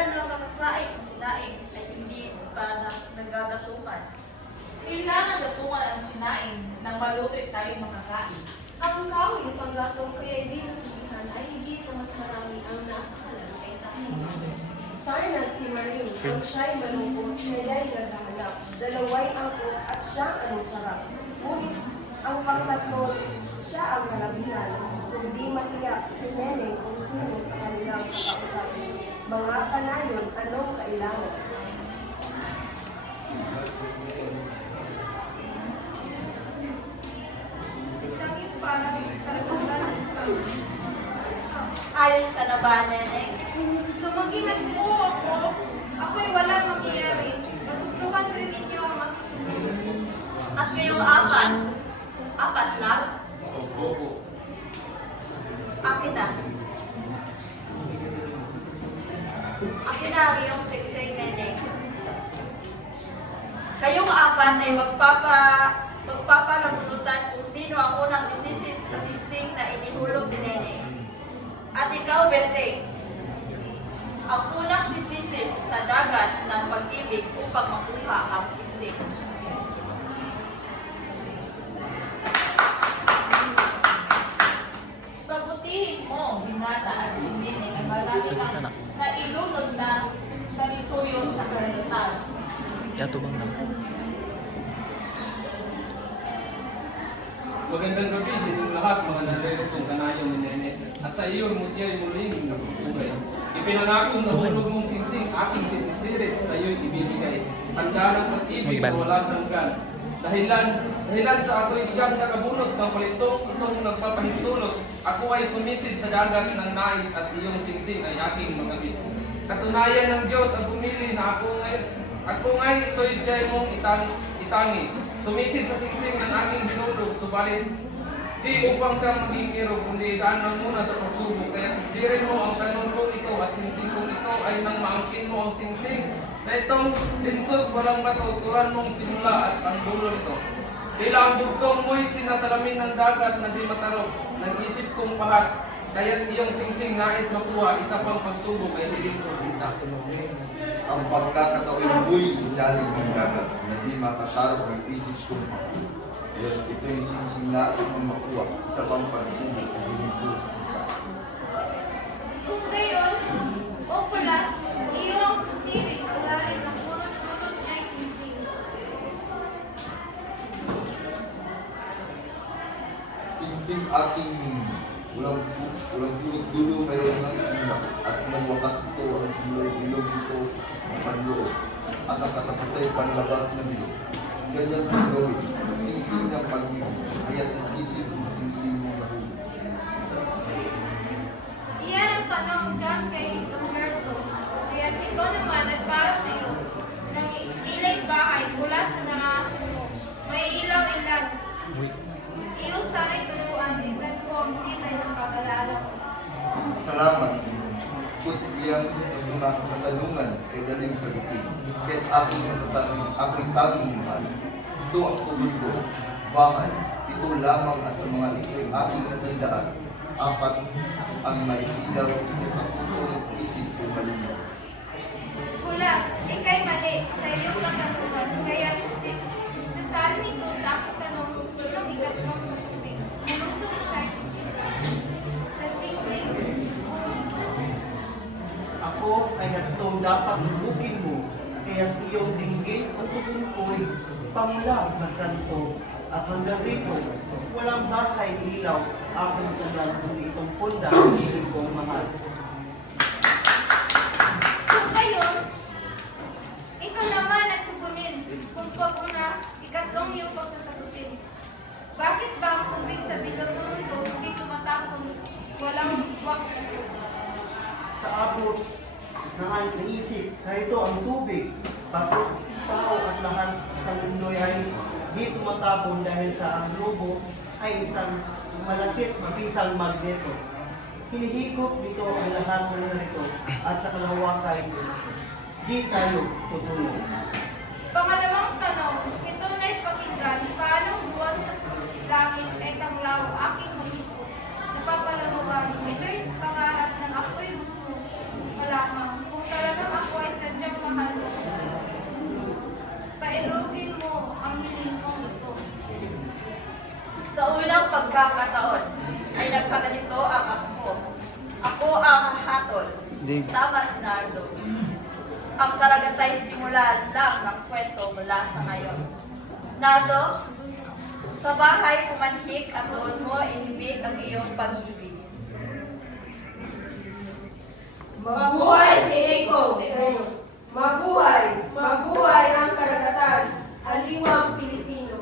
kailan makakasaing ang sinaing ay hindi pa nagagatukan. Kailangan gatungan ang sinaing nang maluto'y tayo makakain. Ang kahoy na panggatong kaya hindi nasulihan ay higit na mas marami ang nasa kalan kaysa kanila. Sana si Marie, kung siya'y malungkot, kaya'y naghahanap. Dalawa'y angkot at siyang anong sarap. Ngunit ang pangtatlo, siya ang kalabisan. Kung di matiyak si Neneng kung sino sa kanilang kakausapin. Mga kanayon, anong kailangan? Ayos ka na ba, Neneng? Tumagilan po ako. Ako'y walang mangyayari. Magustuhan rin ninyo ang masusunod. At kayong apat? Apat lang? Opo. Akin na. Akin na ang iyong siksing, Neneng. Kayong apat ay magpapalabunutan kung sino ang unang sisisid sa siksing na inihulog ni Neneng. At ikaw, Benteng, ang unang sisisid sa dagat ng pag-ibig upang makuha ang siksing. Pagutihin mo, binata at si Neneng ay marami kang nailunod na talisuyo sa karanitan. Yatubang lang. Magandang gabi sa inyong lahat, mga nagre-retong kanayo ni Nene. At sa iyo, mutya'y muling nagpupugay. Ipinanakong na hulog mong singsing, aking sisisirit, sa iyo'y ibibigay. Handa ng pag-ibig na walang hanggan. Dahilan sa ako'y siyang nakabunot ng palitong itong nagpapahintulot. Ako ay sumisid sa dagat ng nais at iyong singsing ay aking magabit. Katunayan ng Diyos ang pumili na ako ngay ito'y siya mong itangi. Sumisid sa singsing ng aking hinulog, subalit di upang siya maging hero, kundi daan lang muna sa pagsubok. Kaya sisirin mo ang kanon kong ito at singsing kong ito ay nang maangkin mo ang singsing na itong linsod walang matauturan mong simula at ang dulo nito. Tila ang bugtong mo'y sinasalamin ng dagat na di matarok, ng isip kong pahat. Kaya't iyong singsing nais makuha, isa pang pagsubok ay hindi ko sinta. Ang pagkakataon mo'y sinyalig ng dagat na di makatarok ang isip ko. Ito yung singsing na ang makuha, isa pang pagsubok ay hindi ko sinta. Kung gayon, o pulas, iyo ang sisirig ang lalim ng punot-punot niya'y singsing. Singsing aking walang dulo mayroon ng simula at nagwakas ito ang simula ilog ito ng panloob at ang katapos ay panlabas ng ilog. Ganyan ang gawin, singsing ng pag-ibig, kaya't nasisig ang singsing ng nahulog. Iyan ang tanong dyan kay Roberto. Kaya't ito naman ay para sa iyo. Nang ilay bahay mula sa naranasan mo. May ilaw-ilan. Iyo sana'y turuan. Tignan ko ang tinay ng pag-alala ko. Salamat. Kut iyang katanungan ay daling sagutin. Kaya't aking masasabing, aking tagong mahal. Ito ang tubig ko, bakal. Ito lamang at sa mga ito'y aking natandaan. Apat ang may ilaw sa pasutong isip ko malinaw. Kulas, ikay mali sa iyong katanungan. Kaya sasarin nito sa aking tanong sa sulong ikatlong sa tubig. Minusok siya sa singsing. Ako ay natong dapat subukin mo, kaya iyong dinggin ang tugon ko'y pamula sa kanto. At hanggang rito, walang bakay ilaw, aking tunan kundi itong punda ang ibig kong mahal. Kung gayon, ikaw naman ang tugunin kung paguna ikatlong iyong pagsasagutin. Bakit ba ang tubig sa bilog ng mundo hindi tumatapon walang buwak? Sa abot ng naisip na ito ang tubig, bakit tao at lahat sa mundo ay di tumatapon dahil sa ang globo ay isang malakit mabisang magneto. Hinihikot nito ang lahat ng narito at sa kalawakan di tayo tutulog. Pangalawang tanong, ito na'y pakinggan, paano buwan sa langit ay tanglaw aking masukot. Napapalamugan, ito'y pangarap ng ako'y musmus. Malamang, kung talagang pagkakataon ay nagkaganito ang ako. Ako ang hatol. Tama si Nardo. Ang karagatay simula lang ng kwento mula sa ngayon. Nardo, sa bahay pumanhik at doon mo inibig ang iyong pag-ibig. Mabuhay si Iko! Mabuhay! Mabuhay ang karagatan! Aliwang Pilipino!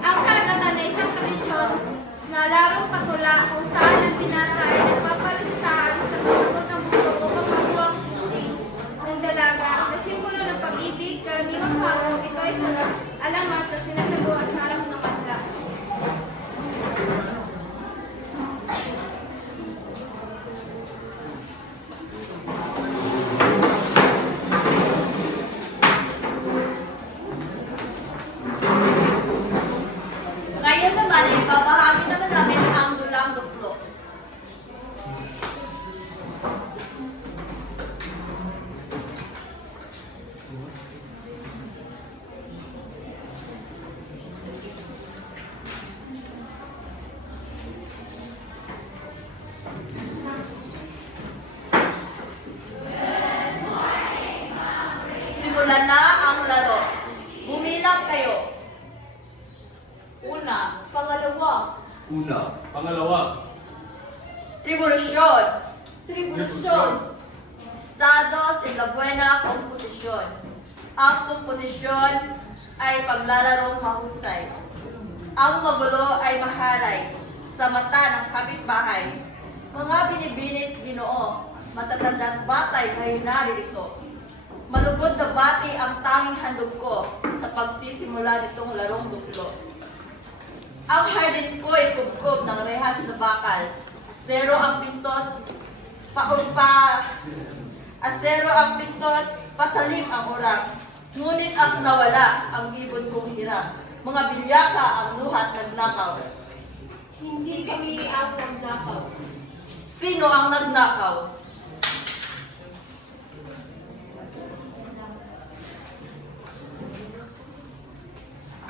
Ang karagatan ay isang tradisyon na larong patula kung saan ang binata ay nagpapaligsahan sa kasagot ng mundo upang makuha ang singsing ng dalaga na simbolo ng pag-ibig, karaniwang hanggang ito ay alamat na sinasagawa sa harap ng madla. Ngayon naman ay babahagi naman namin ang dulang duklo. Simulan na ang laro. Bumilang kayo. Una, Pangalawa, Pangalawa, Tribulation. Tribulation, Estados en la buena composición. Ang komposisyon ay paglalarong mahusay. Ang magulo ay mahalay sa mata ng kapitbahay. Mga binibinit Ginoo, matatandang batay kayo naririto. Malugod na bati ang tanging handog ko sa pagsisimula nitong larong duklo. Ang hardin ko ay kubkob ng rehas na bakal. Asero ang pintot, asero ang pintot, patalim ang urang. Ngunit ang nawala ang ibon kong hiram. Mga bilyaka ang luhat nagnakaw. hindi kami ang nagnakaw. Sino ang nagnakaw?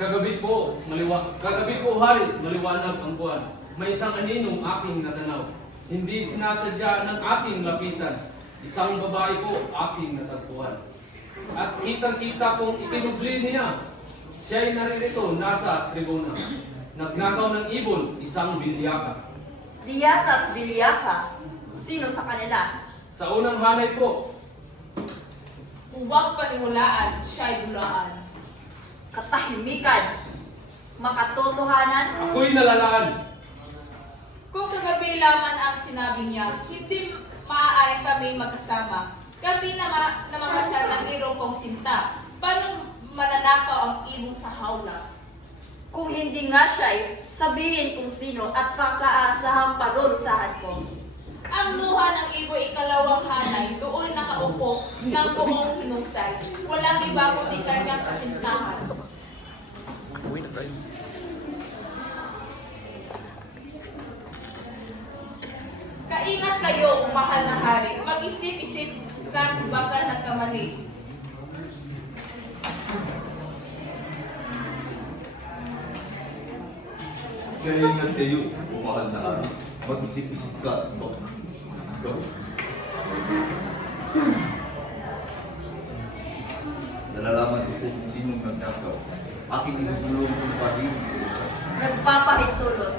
Kagabi po hari, maliwanag ang buwan. May isang aninong aking natanaw. Hindi sinasadya ng aking lapitan. Isang babae po aking natagpuan. At kitang-kita kong ikinubli niya. Siya'y naririto nasa tribuna. Nagnakaw ng ibon, isang bilyaka. Diyat at bilyaka. Sino sa kanila? Sa unang hanay po, huwag paniwalaan, siya'y bulaan. Katahimikan. Makatotohanan. ako'y nalalaan. Kung kagabi lamang ang sinabi niya, hindi maaaring kami magkasama. Kami na namamasyal ng irong kong sinta. Paano mananakaw ang ibong sa hawla? Kung hindi nga siya'y sabihin kung sino at pagkaasahang parurusahan ko. Ang luha ng ibo ikalawang hanay, doon nakaupo ng buong hinusay. Walang iba kundi kanyang kasintahan. Kaingat kayo, mahal na hari. Mag-isip-isip ka baka nagkamali. Kaya ingat kayo, mahal na hari. Mag-isip-isip ka, no? Ikaw. Nalalaman ko kung sinong nagnakaw. Aking inulong kong pahing. Nagpapahintulot.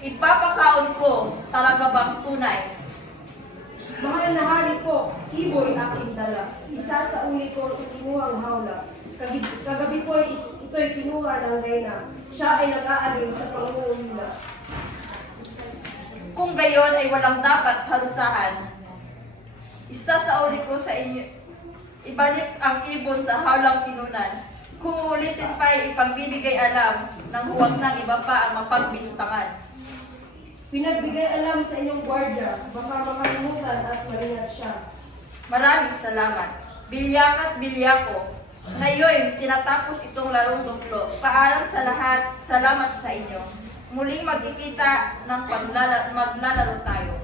Ipapakaon ko, talaga bang tunay? Mahal na hari po, ibo'y aking dala. Isa sa uli ko sa kinuhang hawla. Kagabi po ito'y kinuha ng reyna. Siya ay nag-aalin sa panguulila. Kung gayon ay walang dapat halusahan. Isa sa uli ko sa inyo, ibalik ang ibon sa hawlang kinunan. Kung ulitin pa ay ipagbibigay alam nang huwag nang iba pa ang mapagbintangan. Pinagbigay alam sa inyong gwardya, baka makalimutan at malingat siya. Maraming salamat. Bilyak at bilyako. Ngayon, tinatapos itong larong duplo. Paalam sa lahat, salamat sa inyo. Muling magkikita ng maglalaro tayo.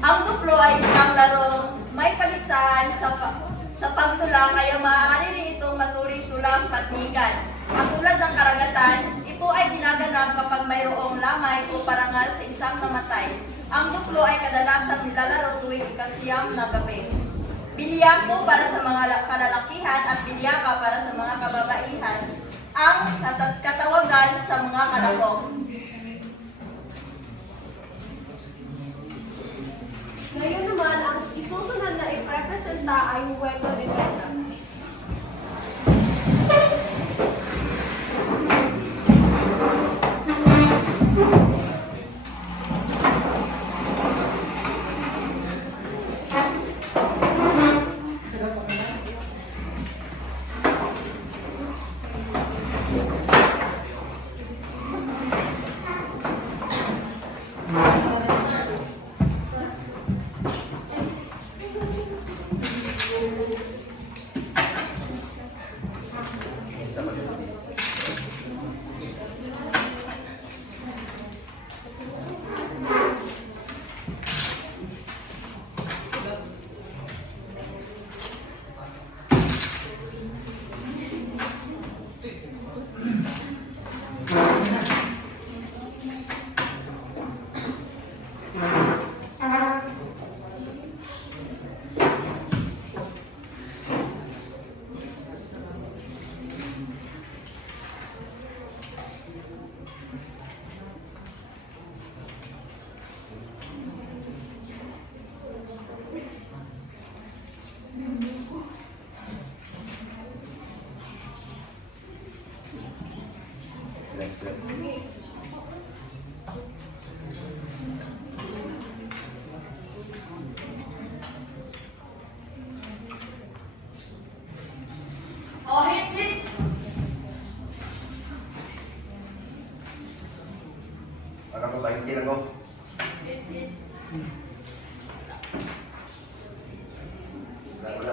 Ang duplo ay isang larong may paligsahan sa pagtula, kaya maaari rin itong maturing tulang patnikan. Katulad ng karagatan, ito ay ginaganap kapag mayroong lamay o parangal sa isang namatay. Ang duplo ay kadalasang nilalaro tuwing ikasiyam na gabi. Bilyako para sa mga kalalakihan at bilyaka para sa mga kababaihan ang katawagan sa mga kalabog. Ngayon naman, ang isusunod na iprepresenta ay Huwego de Prenda. Oh, hits, hits! Ano ko tayong kailan ko? Hits, hits. Wala.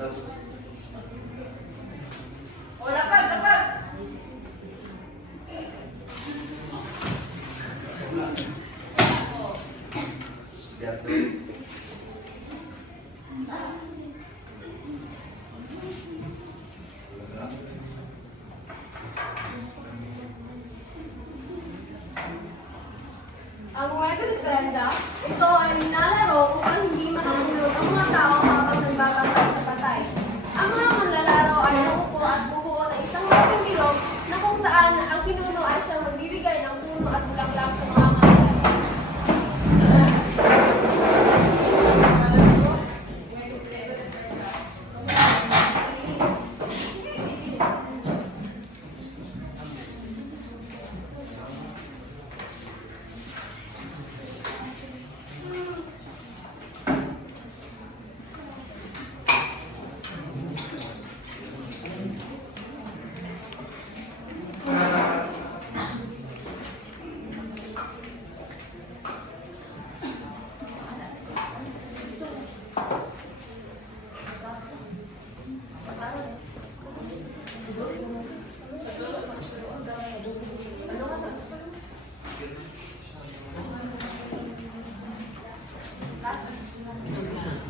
Tapos, O, lapag, lapag! diabetes. Ang Huwego de Prenda, ito ay nilalaro upang hindi mahulog ang mga tao habang nagbabantay sa patay. Ang mga manlalaro ay naupo at bubuo ng isang malaking bilog na kung saan ang pinuno ay siyang magbibigay ng puno at bulaklak sa mga manlalaro.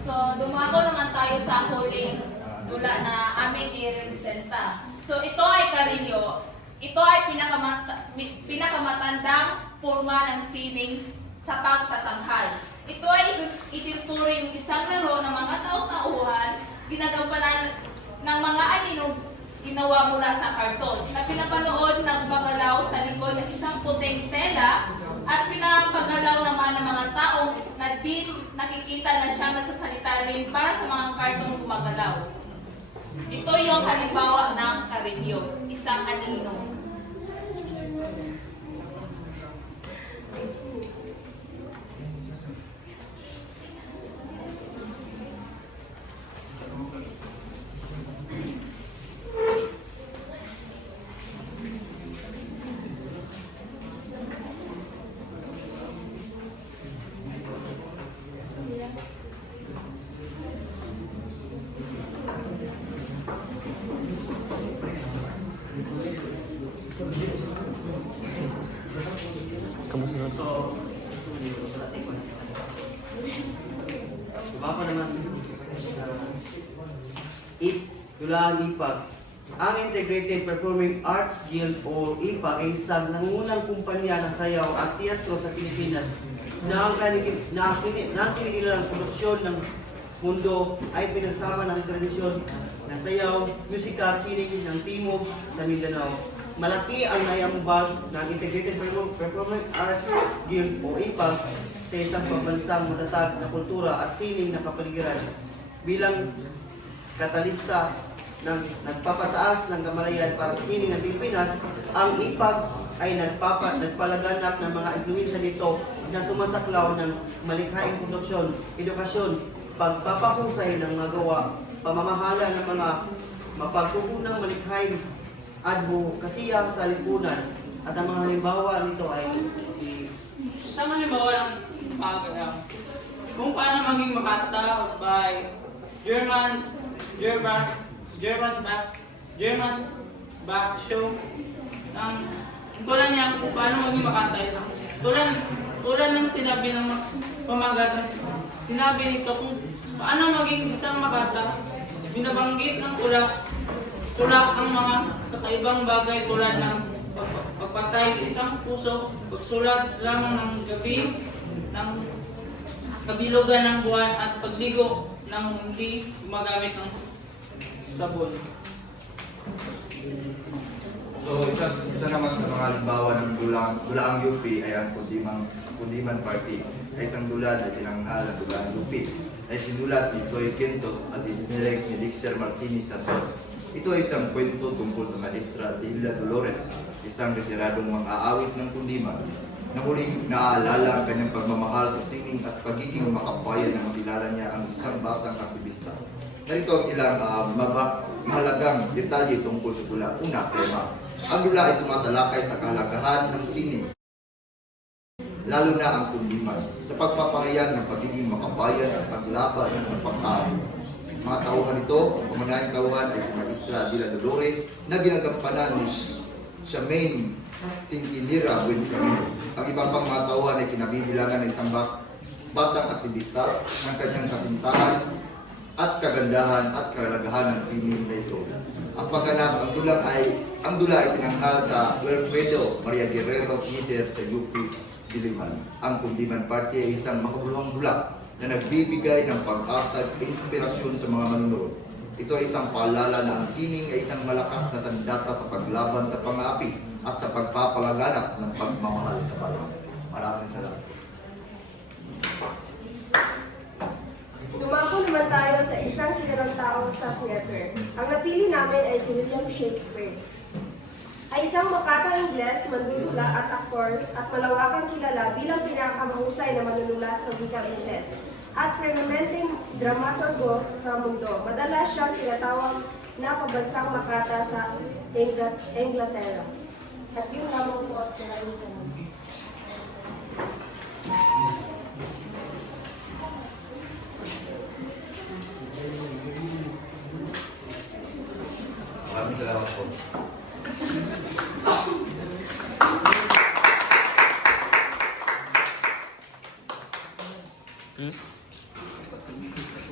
So, dumako naman tayo sa huling dula na aming i-representa. So, ito ay karilyo. Ito ay pinakamatandang forma ng sining sa pagtatanghal. Ito ay itinuturing isang laro ng mga tao-tauhan, ginagampanan ng mga aninong ginawa mula sa karton, na pinapanood ng magalaw sa likod ng isang puting tela at pinapagalaw naman ng mga taong na di nakikita na siyang nagsasalita rin para sa mga kartong gumagalaw. Ito yung halimbawa ng karilyo, isang anino. Ako naman, Dulaan IPAG. Ang Integrated Performing Arts Guild o IPAG ay isang nangungunang kumpanya ng sayaw at teatro sa Pilipinas na ang kinikilalang produksyon ng mundo ay pinagsama ng tradisyon ng sayaw, musika at sining ng timog sa Mindanao. Malaki ang naiambag ng Integrated Performing Arts Guild o IPAG sa isang pambansang matatag na kultura at sining na kapaligiran. Bilang katalista ng nagpapataas ng kamalayan para sa sining ng Pilipinas, ang IPAG ay nagpalaganap ng mga influensya nito na sumasaklaw ng malikhaing produksyon, edukasyon, pagpapahusay ng mga gawa, pamamahala ng mga mapagkukunang malikhaing advokasya sa lipunan. At ang mga halimbawa nito ay Sa halimbawa ng kung paano maging makata by German Bach Show ng tulad niya kung paano maging makata ito. Tulad ng sinabi ng pamagat na sinabi nito kung paano maging isang makata, binabanggit ng tula ang mga kakaibang bagay tulad ng pagpatay sa isang puso, pagsulat lamang ng gabi, ng kabilugan ng buwan at pagligo ng hindi gumagamit ng sabon. So, isa naman sa mga halimbawa ng dulaang UP ay ang Kundiman Party, ay isang dula na tinanghal ng dulaang UP, ay sinulat ni Floyd Quintos at inirect ni Dexter Martinez Santos. Ito ay isang kwento tungkol sa Maestra Delia Dolores, isang retiradong mang-aawit ng Kundiman, na huling naaalala ang kanyang pagmamahal sa singing at pagiging makabayan na makilala niya ang isang batang aktivista. Narito ang ilang mahalagang detalye tungkol sa dula. Una, tema. Ang dula ay tumatalakay sa kahalagahan ng sining, lalo na ang Kundiman, sa pagpapahayag ng pagiging makabayan at paglaban sa pagkain. Mga tauhan nito, pamanahing tauhan ay si Maestra Delia Dolores na ginagampanan ni Charmaine Sintinira Buen Camino. Ang ibang pang mga tauhan ay kinabibilangan ng isang batang aktivista ng kanyang kasintahan at kagandahan at kahalagahan ng sining na ito. Ang pagganap, ang dula ay tinanghal sa Wilfredo Maria Guerrero Theater sa UP Diliman. Ang Kundiman Party ay isang makabuluhang dula na nagbibigay ng pag-asa at inspirasyon sa mga manunood. Ito ay isang paalala na ang sining ay isang malakas na sandata sa paglaban sa pang-aapi at sa pagpapalaganap ng pagmamahal sa bayan. Maraming salamat. Dumako naman tayo sa isang kilalang tao sa theater. Ang napili namin ay si William Shakespeare. Ay isang makatang Ingles, mandudula at aktor at malawakang kilala bilang pinakamahusay na manunulat sa wikang Ingles at permanenteng dramaturgo sa mundo. Madalas siyang tinatawag na pabansang makata sa Inglaterra. At yun lamang po sa Raisa. Maraming salamat po.